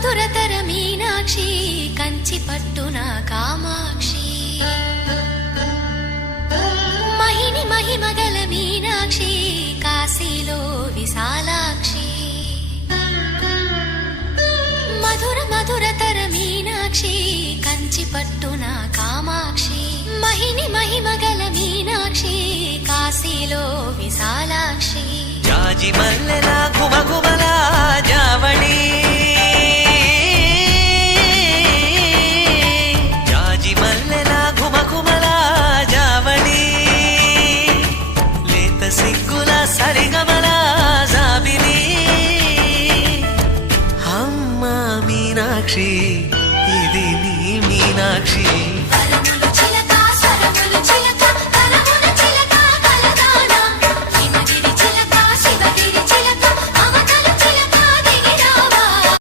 మధురతర మీనాక్షి కంచి పట్టున కామాక్షి మహిని మహిమగల మీనాక్షి కాశీలో విశాలాక్షి మధుర మధురతర మీనాక్షి కంచి పట్టున కామాక్షి మహిని మహిమగల మీనాక్షి కాశీలో విశాలాక్షి జాజి మల్లెల ఘుమఘుమల జావళి జాజి మల్లెల ఘుమఘుమల జావళి లేత సిగ్గుల సరిగమల జాబిలి అమ్మ మీనాక్షి ఇది నీ మీనాక్షి